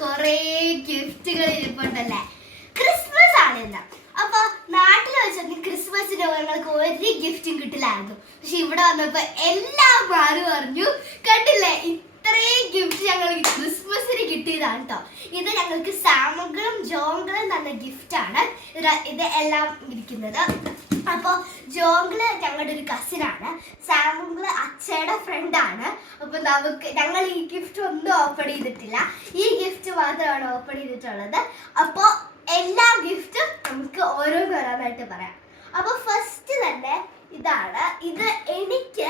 കൊറേ ഗിഫ്റ്റുകൾ ഇരിപ്പുണ്ടല്ലേ. ക്രിസ്മസ് ആണ് ഇന്ന്. അപ്പൊ നാട്ടിൽ വെച്ചോക്കി ക്രിസ്മസിന് ഞങ്ങൾക്ക് ഒരു ഗിഫ്റ്റും കിട്ടില്ലായിരുന്നു. പക്ഷെ ഇവിടെ വന്നപ്പോ എല്ലാം മാറി പറഞ്ഞു. കണ്ടില്ലേ, ഇത്രയും ഗിഫ്റ്റ് ഞങ്ങൾക്ക് ക്രിസ്മസിന് കിട്ടിയതാണ് കേട്ടോ. ഇത് ഞങ്ങൾക്ക് സാമകളും ജോങ്കളും തന്ന ഗിഫ്റ്റാണ്. ഇത് എല്ലാം ഇരിക്കുന്നത്. അപ്പോൾ ജോങ്കിള് ഞങ്ങളുടെ ഒരു കസിനാണ്, സാമുകള് അച്ഛയുടെ ഫ്രണ്ടാണ്. അപ്പോൾ ഞങ്ങൾ ഈ ഗിഫ്റ്റ് ഒന്നും ഓപ്പൺ ചെയ്തിട്ടില്ല, ഈ ഗിഫ്റ്റ് മാത്രമാണ് ഓപ്പൺ ചെയ്തിട്ടുള്ളത്. അപ്പോൾ എല്ലാ ഗിഫ്റ്റും നമുക്ക് ഓരോന്നോരോന്നായിട്ട് പറയാം. അപ്പോൾ ഫസ്റ്റ് തന്നെ ഇതാണ്. ഇത് എനിക്ക്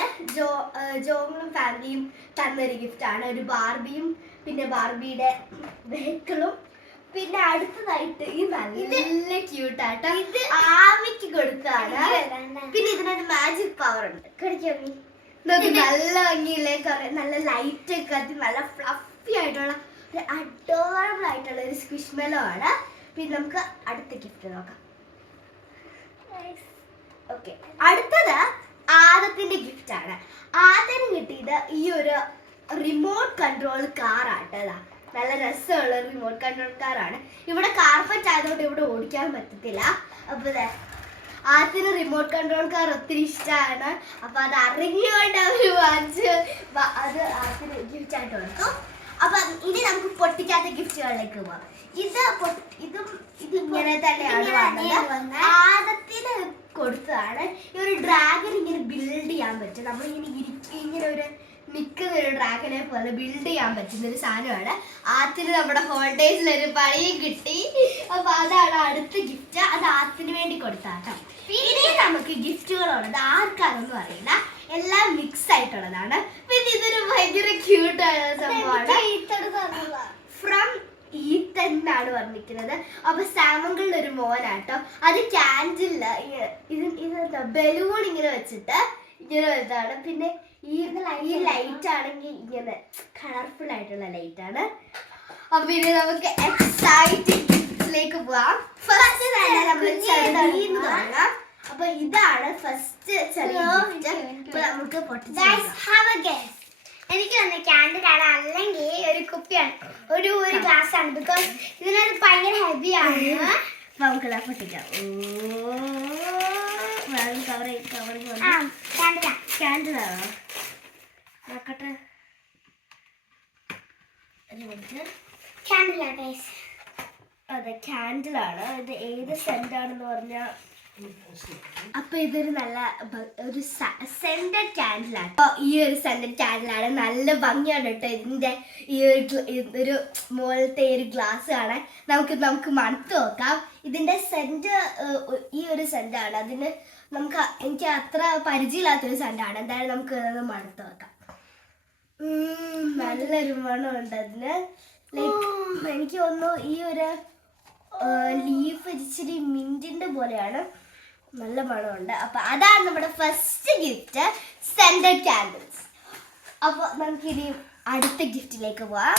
ജോങ്ങളും ഫാമിലിയും തന്നൊരു ഗിഫ്റ്റാണ്. ഒരു ബാർബിയും പിന്നെ ബാർബിയുടെ വെഹിക്കിളും. പിന്നെ അടുത്തതായിട്ട് ഈ നല്ല ക്യൂട്ടായിട്ട് ഇത് ആമിക്ക് കൊടുത്താണ്. പിന്നെ ഇതിനൊരു മാജിക് പവർ ഉണ്ട്. നല്ല ഭംഗിയില്ലേ, നല്ല ലൈറ്റ് ഒക്കെ കത്തി നല്ല ഫ്ലഫി ആയിട്ടുള്ള ഒരു അഡോറബിൾ ആയിട്ടുള്ള ഒരു സ്ക്വിഷ്മെലോ ആണ്. പിന്നെ നമുക്ക് അടുത്ത ഗിഫ്റ്റ് നോക്കാം. ഓക്കെ, അടുത്തത് ആദത്തിന്റെ ഗിഫ്റ്റ് ആണ്. ആദന് കിട്ടിയത് ഈ ഒരു റിമോട്ട് കൺട്രോൾ കാറാട്ടതാ. നല്ല രസമുള്ള റിമോട്ട് കൺട്രോൾ കാറാണ്. ഇവിടെ കാർപ്പറ്റ് ആയതുകൊണ്ട് ഇവിടെ ഓടിക്കാൻ പറ്റത്തില്ല. അപ്പൊ ആദ്യത്തിന് റിമോട്ട് കൺട്രോൾ കാർ ഒത്തിരി ഇഷ്ടമാണ്. അപ്പൊ അത് അറിഞ്ഞുകൊണ്ട് അവര് വാങ്ങിച്ച് അത് ആദ്യത്തിന് ഗിഫ്റ്റ് ആയിട്ട് കൊടുത്തു. അപ്പൊ ഇനി നമുക്ക് പൊട്ടിക്കാത്ത ഗിഫ്റ്റുകളിലേക്ക് പോവാം. ഇതിങ്ങനെ തന്നെയാണ് വന്നത്. ആദത്തിന് കൊടുത്തതാണ്. ഈ ഒരു ഡ്രാഗൺ ഇങ്ങനെ ബിൽഡ് ചെയ്യാൻ പറ്റും. നമ്മളിങ്ങനെ ഒരു നിൽക്കുന്ന ഒരു ഡ്രാഗനെ പോലെ ബിൽഡ് ചെയ്യാൻ പറ്റുന്ന ഒരു സാധനമാണ്. ആത്തിന് നമ്മുടെ ഹോളിഡേയ്സിൽ ഒരു പണിയും കിട്ടി. അപ്പൊ അതാണ് അടുത്ത ഗിഫ്റ്റ്. അത് ആത്തിന് വേണ്ടി കൊടുത്താട്ടോ. പിന്നെ നമുക്ക് ഗിഫ്റ്റുകളുള്ളത് ആർക്കാണെന്നും അറിയില്ല, എല്ലാം മിക്സ് ആയിട്ടുള്ളതാണ്. പിന്നെ ഇതൊരു ഭയങ്കര ക്യൂട്ടായ സംഭവമാണ്. ഫ്രം ഈത്തൻ എന്നാണ് പറഞ്ഞിരിക്കുന്നത്. അപ്പൊ സാമങ്ങളുടെ ഒരു മോനാട്ടോ. അത് ക്യാൻഡില് ഇതെന്താ ബലൂൺ ഇങ്ങനെ വെച്ചിട്ട് ഇങ്ങനെ വലുതാണ്. പിന്നെ ഈ ലൈറ്റ് ആണെങ്കിൽ ഇങ്ങനെ കളർഫുൾ ആയിട്ടുള്ള ലൈറ്റ് ആണ്. അപ്പൊ പിന്നെ നമുക്ക് എക്സൈറ്റിംഗ് ഗിഫ്റ്റിലേക്ക് പോവാം. ഫസ്റ്റ് തന്നെ നമ്മൾ ചെറിയെന്ന് തുടങ്ങാം. അപ്പൊ ഇതാണ് ഫസ്റ്റ് ചെറിയ ഗിഫ്റ്റ്. നമുക്ക് എനിക്ക് തന്നെ ക്യാൻഡിലാണ്, അല്ലെങ്കിൽ ഒരു കുപ്പിയാണ്, ഒരു ഗ്ലാസ് ആണ്. ബിക്കോസ് ഇതിനകത്ത് ഭയങ്കര ഹെവിയാണ്. നമുക്ക് പൊട്ടിക്കാം. ക്യാൻഡിലാണോ നോക്കട്ടെ. അതെ, ക്യാൻഡിലാണ്. ഇത് ഏത് സെന്റാണെന്ന് പറഞ്ഞാൽ അപ്പൊ ഇതൊരു നല്ല ഒരു സെന്റഡ് ക്യാൻഡിലാണ്. അപ്പൊ ഈ ഒരു സെന്റഡ് ക്യാൻഡിലാണ്. നല്ല ഭംഗിയാണ് കേട്ടോ. ഇതിന്റെ ഒരു മുകളിലത്തെ ഒരു ഗ്ലാസ് കാണാൻ. നമുക്ക് മണത്ത് നോക്കാം. ഇതിന്റെ സെന്റ് ഈ ഒരു സെന്റാണ്. അതിന് എനിക്ക് അത്ര പരിചയമില്ലാത്തൊരു സെന്റാണ്. എന്തായാലും നമുക്ക് അതൊന്ന് മണത്ത് നോക്കാം. നല്ലൊരു മണമുണ്ട് അതിന്. ലൈക്ക് എനിക്ക് തോന്നുന്നു ഈ ഒരു ലീഫ് ഇച്ചിരി മിന്റിന്റെ പോലെയാണ്. നല്ല മണമുണ്ട്. അപ്പൊ അതാണ് നമ്മുടെ ഫസ്റ്റ് ഗിഫ്റ്റ്, സെന്റഡ് ക്യാൻഡിൽസ്. അപ്പൊ നമുക്കിനി അടുത്ത ഗിഫ്റ്റിലേക്ക് പോവാം.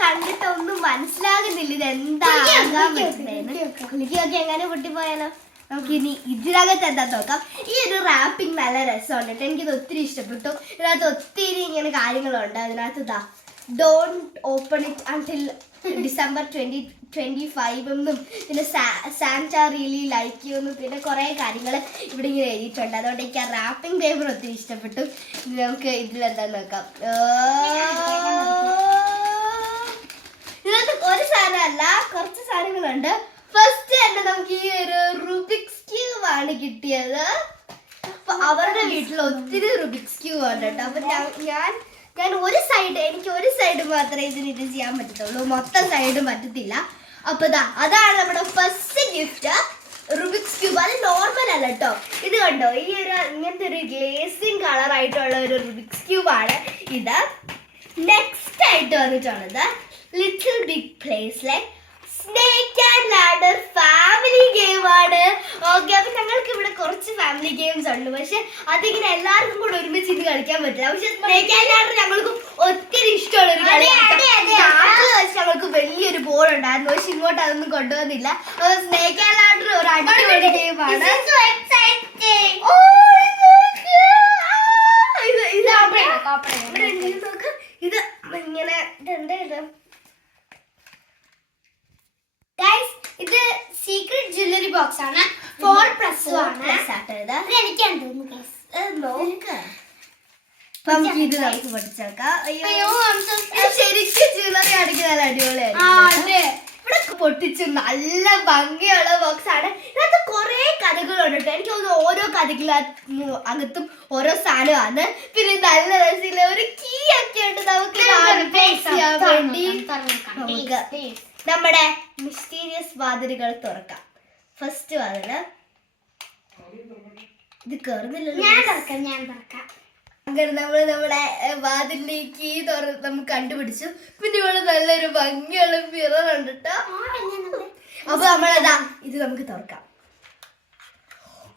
കണ്ടിട്ട് ഒന്നും മനസ്സിലാകുന്നില്ല ഇത് എന്താകാൻ പറ്റുന്നതെന്ന്. എങ്ങനെ പൊട്ടിപ്പോയാലോ. നമുക്കിനി ഇതിനകത്ത് എന്താ നോക്കാം. ഈ ഒരു റാപ്പിംഗ് നല്ല രസമുണ്ട് കേട്ടോ. എനിക്കിത് ഒത്തിരി ഇഷ്ടപ്പെട്ടു. ഇതിനകത്ത് ഒത്തിരി ഇങ്ങനെ കാര്യങ്ങളുണ്ട്. അതിനകത്ത് ഇതാ don't open it until December 2025 എന്നും പിന്നെ സാന്റാ റിയലി ലൈക്ക് യു എന്നും പിന്നെ കുറേ കാര്യങ്ങൾ ഇവിടെ ഇങ്ങനെ എഴുതിയിട്ടുണ്ട്. അതുകൊണ്ട് എനിക്ക് ആ റാപ്പിംഗ് പേപ്പർ ഒത്തിരി ഇഷ്ടപ്പെട്ടു. നമുക്ക് ഇതിലെന്താ നോക്കാം. ഇതിനകത്ത് ഒരു സാധനമല്ല, കുറച്ച് സാധനങ്ങളുണ്ട്. ഫസ്റ്റ് തന്നെ നമുക്ക് ഈ ഒരു റുബിക്സ് ക്യൂബ് ആണ് കിട്ടിയത്. അപ്പൊ അവരുടെ വീട്ടിൽ ഒത്തിരി റുബിക്സ് ക്യൂബ് ഉണ്ട് കേട്ടോ. അപ്പൊ ഞാൻ എനിക്ക് ഒരു സൈഡ് മാത്രമേ ഇതിന് ചെയ്യാൻ പറ്റത്തുള്ളൂ, മൊത്തം സൈഡ് പറ്റത്തില്ല. അപ്പൊ അതാണ് നമ്മുടെ ഫസ്റ്റ് ഗിഫ്റ്റ്, റുബിക്സ് ക്യൂബ്. അത് നോർമൽ അല്ല കേട്ടോ. ഇത് കണ്ടോ, ഈ ഒരു ഇങ്ങനത്തെ ഒരു ഗ്ലേസിങ് കളർ ആയിട്ടുള്ള ഒരു റുബിക്സ് ക്യൂബ് ആണ് ഇത്. നെക്സ്റ്റ് ആയിട്ട് വന്നിട്ടുള്ളത് ലിറ്റിൽ ബിഗ് പ്ലേസിലെ snake and ladder family game ആണ്. ഓക്കെ, അപ്പൊ ഞങ്ങൾക്ക് ഇവിടെ കുറച്ച് ഫാമിലി ഗെയിംസ് ഉണ്ട്. പക്ഷെ അതിങ്ങനെ എല്ലാവർക്കും കൂടെ ഒരുമിച്ച് ഇത് കളിക്കാൻ പറ്റില്ല. പക്ഷെ സ്നേക്ക് ആൻഡ് ലാഡർ ഞങ്ങൾക്ക് ഒത്തിരി ഇഷ്ടമുള്ള ഒരു കളിയാണ്. ഞങ്ങൾക്ക് വലിയൊരു ബോർഡ് ഉണ്ടായിരുന്നു, പക്ഷെ ഇങ്ങോട്ട് അതൊന്നും കൊണ്ടുവന്നില്ല. സ്നേക്ക് ആൻഡ് ലാഡർ ഒരു അടിപൊളി ഗെയിമാണ്. ബോക്സ് ആണ് 4+ ആണ് ആട്ടത് ഇത് എനിക്കാണ് തോന്നുന്നു guys. നോക്ക്. അപ്പൊ നമുക്ക് ഇത് നമുക്ക് പഠിച്ചേക്കാം. അയ്യോ, I'm so ഇത് ശരിക്കും ചില്ലറ അടിക്കാൻ നല്ല അടിപൊളിയായിരുന്നു. അതെ. ഇവിടെ പൊട്ടിച്ച് നല്ല ഭംഗിയുള്ള ബോക്സ് ആണ്. ഇതിനകത്ത് കുറെ കഥകളുണ്ട് കേട്ടോ. എനിക്ക് തോന്നുന്നു ഓരോ അകത്തും ഓരോ സാധനമാണ്. പിന്നെ നല്ല രസമില്ല ഒരു കീ ഒക്കെ ഉണ്ട് നമുക്ക് ചെയ്യാൻ വേണ്ടി. നമുക്ക് നമ്മുടെ മിസ്റ്റീരിയസ് വാതിലുകൾ തുറക്കാം. ഫസ്റ്റ് വാതില് ഇത് കേറുന്നില്ലല്ലോ. ഞാൻ തുറക്കാം. അങ്ങനെ നമ്മള് നമ്മുടെ വാതിലേക്ക് നമുക്ക് കണ്ടുപിടിച്ചു. പിന്നെ ഇവിടെ നല്ലൊരു ഭംഗിയുള്ള മിറർ ഉണ്ട് കേട്ടോ. അപ്പൊ നമ്മളതാ ഇത് നമുക്ക് തുറക്കാം.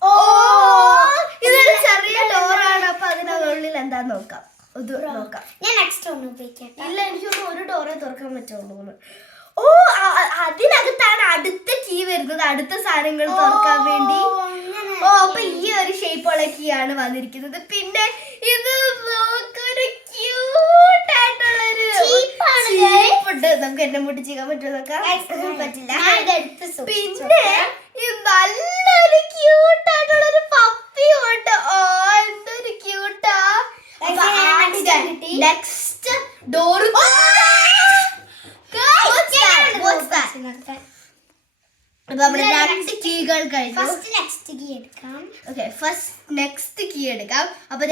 ഓ, ഇതൊരു ചെറിയ ഡോറാണ്. അപ്പൊ അതിനുള്ളിൽ എന്താന്ന് നോക്കാം. ഇത് നോക്കാം. ഞാൻ നെക്സ്റ്റ് ഒന്ന് ഉപയോഗിക്കട്ടെ. ഇല്ല, എനിക്കൊന്നും ഒരു ഡോറേ തുറക്കാൻ പറ്റുള്ളൂ. ഓ, അതിനകത്താണ് അടുത്ത കീ വരുന്നത്, അടുത്ത സാധനങ്ങൾ തുറക്കാൻ വേണ്ടി. ഓ, അപ്പൊ ഈ ഒരു ഷേപ്പുള്ള കീ ആണ് വന്നിരിക്കുന്നത്. പിന്നെ ഇത് ഒരു ക്യൂട്ട് ആയിട്ടുള്ളൊരു ചീപ്പുണ്ട്. നമുക്ക് എന്നെ മുട്ടി ചെയ്യാൻ പറ്റുമോ നോക്കാം. പറ്റില്ല. പിന്നെ ഇത് നല്ലൊരു ക്യൂട്ട് ആയിട്ടുള്ളൊരു പപ്പിയും ഉണ്ട്. ഓ, എന്തൊരു ക്യൂട്ടാ. Next door. നമ്മുടെ 2 കീകൾ കഴിഞ്ഞു. ഫസ്റ്റ് നെക്സ്റ്റ് കീ എടുക്കാം. ഓക്കെ, ഫസ്റ്റ് നെക്സ്റ്റ് കീ എടുക്കാം. അപ്പൊ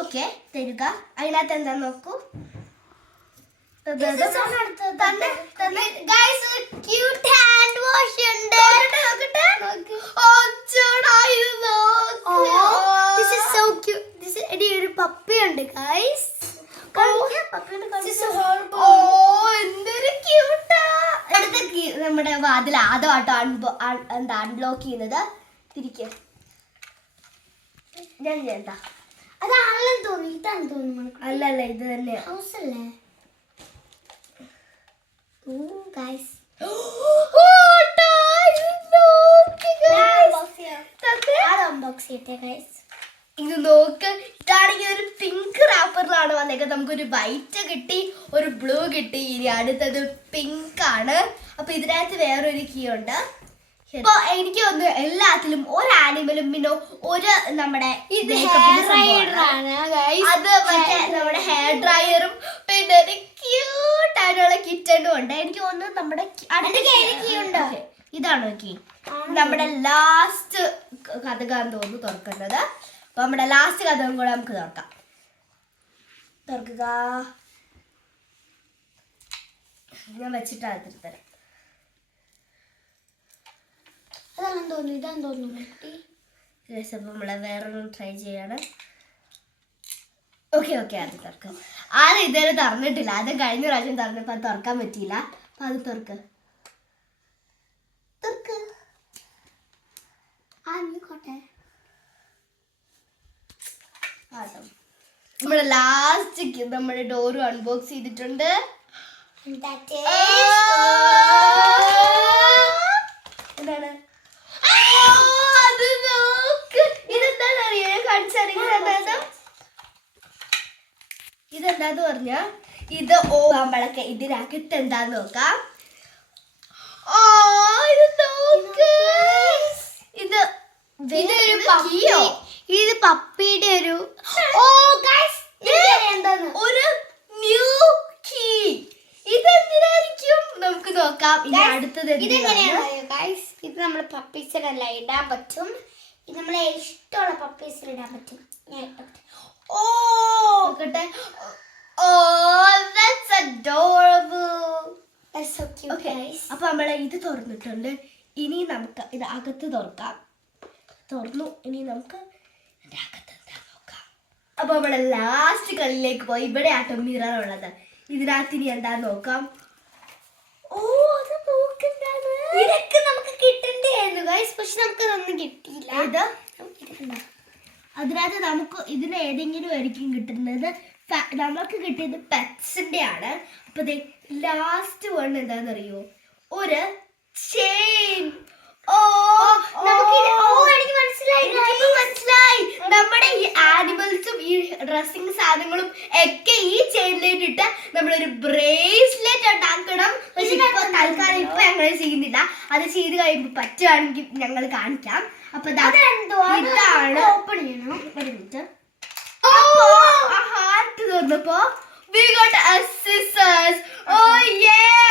ഓക്കെ തരുക. അതിനകത്ത് എന്താ നോക്കൂ. ക്യൂട്ട് ഹാൻഡ് വാഷ് ഉണ്ട്. ഒരു പപ്പി ഉണ്ട് ഗൈസ്. എന്തൊരു ക്യൂട്ടാ. അടുത്ത കീ നമ്മുടെ വാതിൽ ആദ്യമായിട്ട് അൺലോക്ക് ചെയ്യുന്നത്. തിരിക്കുക. ഞാൻ ചെയ്യണ്ട. അതാണെന്ന് തോന്നി. ഇതാണ് തോന്നുന്നു. അല്ലല്ല, ഇത് തന്നെയാ. ഹൗസ് അല്ലേ ഗൈസ്. അൺബോക്സ് ചെയ്യട്ടെ ഗൈസ്. ഇത് നോക്ക്. ഇതാണെങ്കിൽ ഒരു പിങ്ക് റാപ്പറിലാണ് വന്നേക്കുന്നത്. നമുക്കൊരു വൈറ്റ് കിട്ടി, ഒരു ബ്ലൂ കിട്ടി. ഇനി അടുത്തത് പിങ്ക് ആണ്. അപ്പൊ ഇതിനകത്ത് വേറൊരു കീ ഉണ്ട്. ഇപ്പൊ എനിക്ക് തോന്നുന്നു എല്ലാത്തിലും ഒരു ആനിമലും പിന്നെ ഒരു നമ്മുടെ ഇത് ഹെയർ ഡ്രയർ ആണ് ഗൈസ്. അത് മറ്റേ നമ്മുടെ ഹെയർ ഡ്രയറും പിന്നെ ഒരു ക്യൂട്ട് ആയിട്ടുള്ള കിച്ചണും ഉണ്ട്. എനിക്ക് തോന്നുന്നു നമ്മുടെ കീ ഉണ്ട്. ഇതാണോ കീ? നമ്മുടെ ലാസ്റ്റ് കഥകാന്ന് തോന്നുന്നു തുറക്കുന്നത്. അപ്പൊ നമ്മുടെ ലാസ്റ്റ് കഥവും കൂടെ നമുക്ക് തുറക്കാം. തുറക്കുക. ഞാൻ വെച്ചിട്ടാ തരാം. അതാണെന്ന് തോന്നുന്നു. ഇതാന്ന് തോന്നുന്നു. രസം. നമ്മളെ വേറൊന്നും ട്രൈ ചെയ്യാണ്. ഓക്കെ, അത് തുറക്കാം. ആരും ഇതുവരെ തുറന്നിട്ടില്ല. അത് കഴിഞ്ഞ പ്രാവശ്യം തുറന്നപ്പോ അത് തുറക്കാൻ പറ്റിയില്ല. അപ്പൊ അത് തുറക്ക്. നമ്മുടെ ലാസ്റ്റ് നമ്മുടെ ഡോറ് അൺബോക്സ് ചെയ്തിട്ടുണ്ട്. എന്താണ്? ഇതെന്താന്ന് അറിയോ? കാണിച്ചറിയാം. ഇതെന്താന്ന് പറഞ്ഞ ഇത് നമ്മളൊക്കെ ഇതിനകത്ത് എന്താന്ന് നോക്കാം. ഓ, ഇത് നോക്ക്. ഇതൊരു പപ്പിയോ? ഇത് പപ്പിയുടെ ഒരു ഒരു ന്യൂ കീ. ഇതെന്തിനായിരിക്കും നമുക്ക് നോക്കാം. ഇനി അടുത്തത് ഇത് നമ്മള് പപ്പീസിലെല്ലാം ഇടാൻ പറ്റും. ഇത് നമ്മളെ ഇഷ്ടമുള്ള പപ്പീസിൽ ഇടാൻ പറ്റും. ഓ, നോക്കട്ടെ. ഓ, that's adorable. That's so cute, Okay. guys. അപ്പൊ നമ്മളെ ഇത് തുറന്നിട്ടുണ്ട്. ഇനി നമുക്ക് ഇത് അകത്ത് തുറക്കാം. തുറന്നു. ഇനി നമുക്ക് ഇതിന്റെ അകത്ത് എന്താ നോക്കാം. അപ്പൊ നമ്മളെ ലാസ്റ്റ് കളിയിലേക്ക് പോയി. ഇവിടെ ആട്ടോ മിറർ ഉള്ളത്. ഇതിനകത്ത് ഇനി എന്താ നോക്കാം. ഓ, അത് നോക്കണ്ടാണ്. ഇതൊക്കെ നമുക്ക് കിട്ടണ്ടായിരുന്നു ഗൈസ്. പക്ഷെ നമുക്ക് അതൊന്നും കിട്ടിയില്ല. അതിനകത്ത് നമുക്ക് ഇതിന് ഏതെങ്കിലും ആയിരിക്കും കിട്ടുന്നത്. നമുക്ക് കിട്ടിയത് പെറ്റ്സിന്റെ ആണ്. അപ്പൊ ലാസ്റ്റ് വൺ എന്താണെന്നറിയോ? ഒരു ചെയിൻ. എനിക്ക് മനസ്സിലായി. നമ്മുടെ ഈ ആനിമൽസും ഈ ഡ്രസ്സിങ് സാധനങ്ങളും ഒക്കെ ഈ ചെയിനിലേക്ക് ഇട്ട് നമ്മളൊരു ബ്രേസ്ലെറ്റ് ഉണ്ടാക്കണം. പക്ഷെ ഇപ്പൊ തൽക്കാലം ഇപ്പൊ അങ്ങനെ ചെയ്യുന്നില്ല. അത് ചെയ്ത് കഴിയുമ്പോ പറ്റുവാണെങ്കിൽ ഞങ്ങൾ കാണിക്കാം. അപ്പൊ ഇതാണ് ഓപ്പൺ ചെയ്യണം. ഒരു മിനിറ്റ്. ഹാർട്ട് തുറന്നപ്പോ we got a scissors.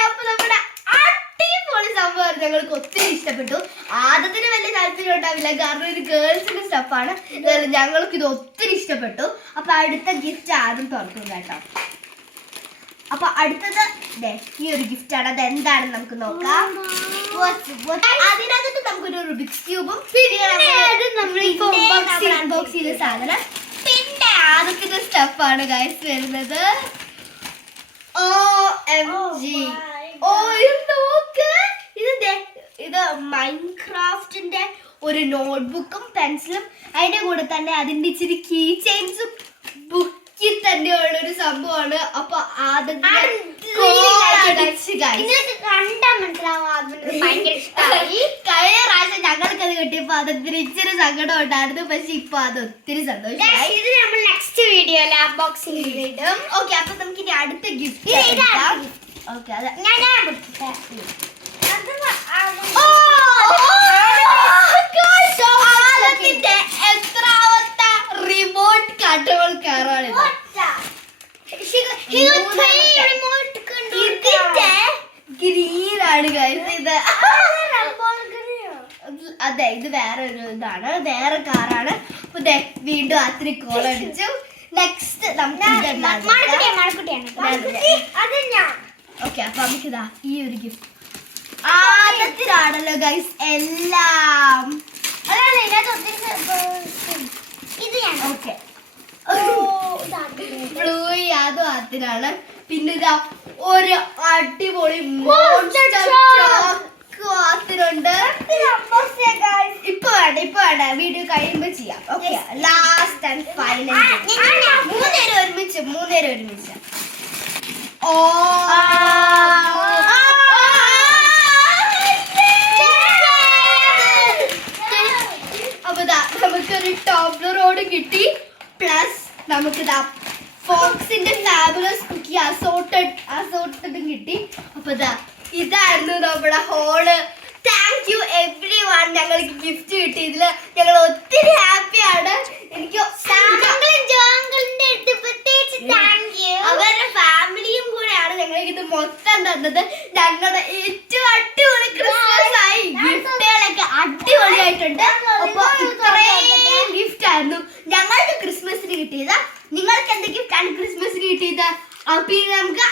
അപ്പൊ നമ്മുടെ അടിപൊളി സംഭവം ഞങ്ങൾക്ക് ഒത്തിരി ഇഷ്ടപ്പെട്ടു. ആദ്യത്തിന് വലിയ താല്പര്യം ഉണ്ടാവില്ല, കാരണം ഇത് ഗേൾസിന്റെ സ്റ്റഫാണ്. ഞങ്ങൾക്ക് ഇത് ഒത്തിരി ഇഷ്ടപ്പെട്ടു. അപ്പൊ അടുത്ത ഗിഫ്റ്റ് ആദ്യം തുറക്കും കേട്ടോ. അപ്പൊ അടുത്തത് ഈ ഒരു ഗിഫ്റ്റ് ആണ്. അത് എന്താണെന്ന് നമുക്ക് നോക്കാം. അതിനകത്ത് നമുക്കൊരു റുബിക്സ് ക്യൂബും ബോക്സ് ചെയ്ത സാധനം, പിന്നെ ആദ്യത്തെ സ്റ്റഫാണ് ഗൈസ് വരുന്നത്. ഇത് മൈൻക്രാഫ്റ്റിന്റെ ഒരു നോട്ട്ബുക്കും പെൻസിലും, അതിന്റെ കൂടെ തന്നെ അതിന്റെ ഇച്ചിരി കീ ചെയിൻസും ബുക്കിൽ തന്നെയുള്ള ഒരു സംഭവമാണ്. അപ്പൊ കഴിഞ്ഞ പ്രാവശ്യം ഞങ്ങൾക്ക് അത് കിട്ടിയപ്പോ അതൊത്തിരി ഇച്ചിരി സങ്കടം ഉണ്ടായിരുന്നു. പക്ഷെ ഇപ്പൊ അത് ഒത്തിരി സന്തോഷമായി. ഇത് നമ്മൾ നെക്സ്റ്റ് വീഡിയോയിൽ അൺബോക്സിംഗ് ഇടും. ഓക്കെ, അപ്പൊ നമുക്ക് ഇനി അടുത്ത ഗിഫ്റ്റ്. ഓക്കെ, അത് എത്രാമത്തെ റിമോട്ട് കൺട്രോൾ കാറാണ് ഗ്രീൻ ആണ് ഗൈസ്. ഇത് അതെ, ഇത് വേറെ ഒരു ഇതാണ്, വേറെ കാറാണ്. അപ്പൊ വീണ്ടും അത്തിരി കോൾ അടിച്ചു. നെക്സ്റ്റ് നമുക്ക് ഓക്കെ, അപ്പൊ നമുക്കിതാ ഈ ഒരു ഗിഫ്റ്റ് ആദ്യത്തിലാണല്ലോ ഗൈസ് എല്ലാം. ഓക്കെ, അതും ആദ്യത്തിലാണ്. പിന്നെ ഇതാ ഒരു അടിപൊളി ആത്തിനുണ്ട്. ഇപ്പൊ വേണ്ട, വീഡിയോ കഴിയുമ്പോ ചെയ്യാം. ഓക്കെ, ലാസ്റ്റ് ആൻഡ് ഫൈനൽ മൂന്നേരം ഒരുമിച്ച്. അപ്പൊ നമുക്കൊരു ടോബ്ലറോട് കിട്ടി. പ്ലസ് നമുക്കിതാ ഫോക്സിന്റെ ഫാബുലസ് കുക്കി അസോർട്ടഡും കിട്ടി. അപ്പൊ ഇതായിരുന്നു നമ്മുടെ hall. Thank you everyone. ഞങ്ങൾക്ക് ഗിഫ്റ്റ് കിട്ടിയതില് ഞങ്ങൾ ഒത്തിരി ഹാപ്പിയാണ്. എനിക്ക് അവരുടെ ഫാമിലിയും കൂടെയാണ് ഞങ്ങൾക്ക് ഇത് മൊത്തം തന്നത്. ഞങ്ങളുടെ ഏറ്റവും അടിപൊളി ക്രിസ്മസ് ആയി. ഗിഫ്റ്റുകളൊക്കെ അടിപൊളിയായിട്ടുണ്ട്. അപ്പൊ ഇത്രയും ഗിഫ്റ്റ് ആയിരുന്നു ഞങ്ങൾക്ക് ക്രിസ്മസിന് കിട്ടിയത്. നിങ്ങൾക്ക് എന്ത് ഗിഫ്റ്റ് ആണ് ക്രിസ്മസിന് കിട്ടിയത്? അപ്പൊ നമുക്ക്